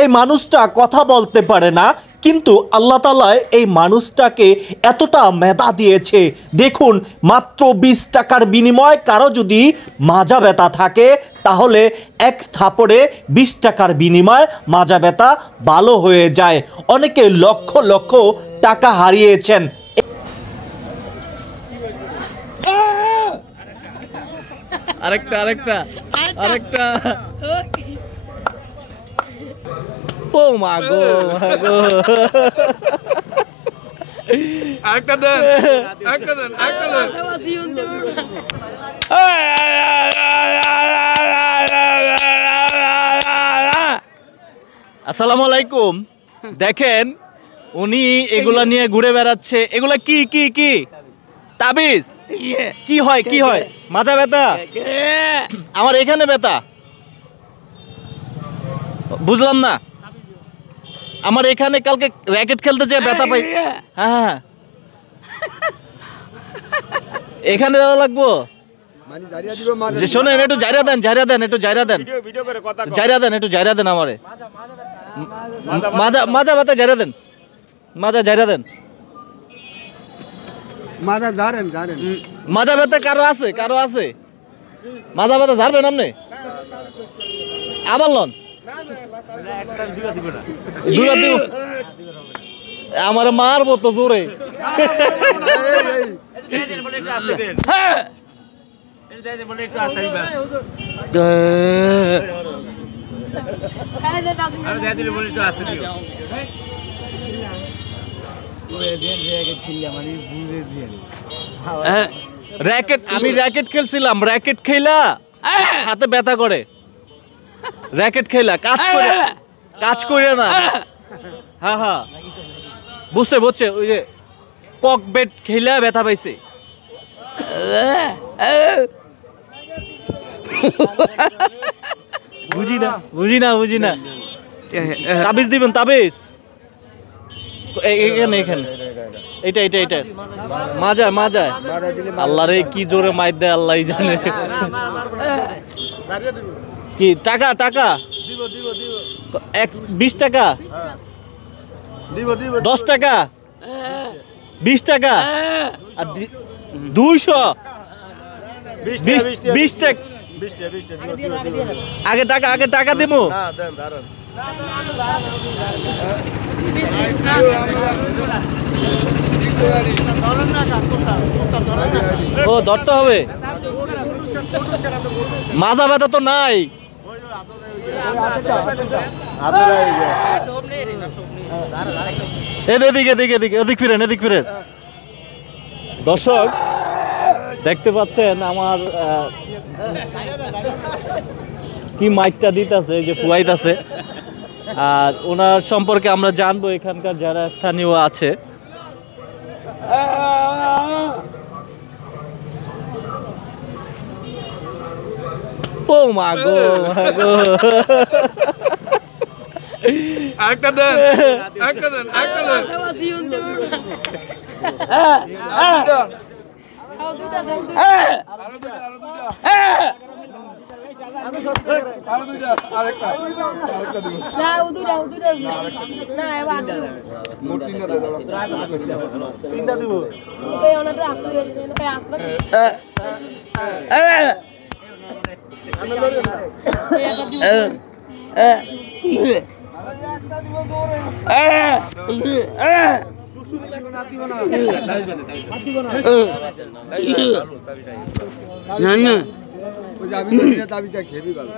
এই মানুষটা কথা বলতে পারে না, কিন্তু আল্লাহ তাআলা এই মানুষটাকে এতটা মেধা দিয়েছে। দেখুন, মাত্র 20 টাকার বিনিময়ে কারো যদি মাজা ব্যথা থাকে, তাহলে এক থাপড়ে 20 টাকার বিনিময়ে মাজা ব্যথা ভালো হয়ে যায়। অনেকে লক্ষ লক্ষ টাকা হারিয়েছেন। আরেকটা আরেকটা আরেকটা ও মা গো আরেকটা দেন, আরেকটা দেন, আরেকটা দেন। আসসালামু আলাইকুম। দেখেন, উনি এগুলা নিয়ে ঘুরে বেড়াচ্ছে। এগুলা কি কি কি তাবিজ? কি হয় কি হয়? মাজা ব্যথা? আমার এখানে ব্যথা, বুঝলাম না। আমার এখানে কালকে র্যাকেট খেলতে যেয়ে ব্যথা পাই। হ্যাঁ, এখানে যাওয়া লাগবো। যে শোনেন, একটু জায়গা দেন, জায়গা দেন, একটু জায়গা দেন, জায়গা দেন, একটু জায়গা দেন আমারে। মাজা মাজা ব্যথা জায়গা দেন, মাজা জায়গা দেন। মাজা ব্যথা কারো আছে? কারো আছে মাজা ব্যথা? ঝাড়বেন আপনি? আবার লন দুইবার দিব। আমার মারবো তো জোরে। র্যাকেট, আমি র্যাকেট খেলছিলাম। র্যাকেট খেলা হাতে ব্যথা করে। র্যাকেট খেলা কাজ করে, কাজ করে না। হ্যাঁ হ্যাঁ, বুঝছে বুঝছে। ওই যে কক বেট খেলা ব্যথা পাইছে। বুঝি না বুঝি না বুঝি না। তাবিজ দিবেন? তাবিজ এখানে এখানে, এইটা এইটা এইটা মাজা মাজা। আল্লাহ রে, কি জোরে মাইর দেয় আল্লাহ জানে। কি টাকা? টাকা 20 টাকা, 10 টাকা, 20 টাকা, আর 200, 20 টাকা। আগে টাকা, আগে টাকা দিব। ও ধরতে হবে। মাজা ব্যথা তো নাই। এদিকে এদিকে এদিকে, এদিক ফিরেন, এদিক ফিরেন। দর্শক দেখতে পাচ্ছেন আমার কি মাইকটা দিতেছে, যে ফুয়াইতেছে। আর ওনার সম্পর্কে আমরা জানবো, এখানকার যারা স্থানীয় আছে। ও মা গো আরেকটা দেন, আরেকটা দেন, আরেকটা দেন। আরো দুইটা, আরেকটা, আরেকটা দিব। না, উদুরা না, এবার মোট তিনটা দেন। তিনটা দিব। এই ওনাটা আসতে দিবেন, এই আসতে এই একটা দিব। না না, ওই দাবিটা খেবি ভালো।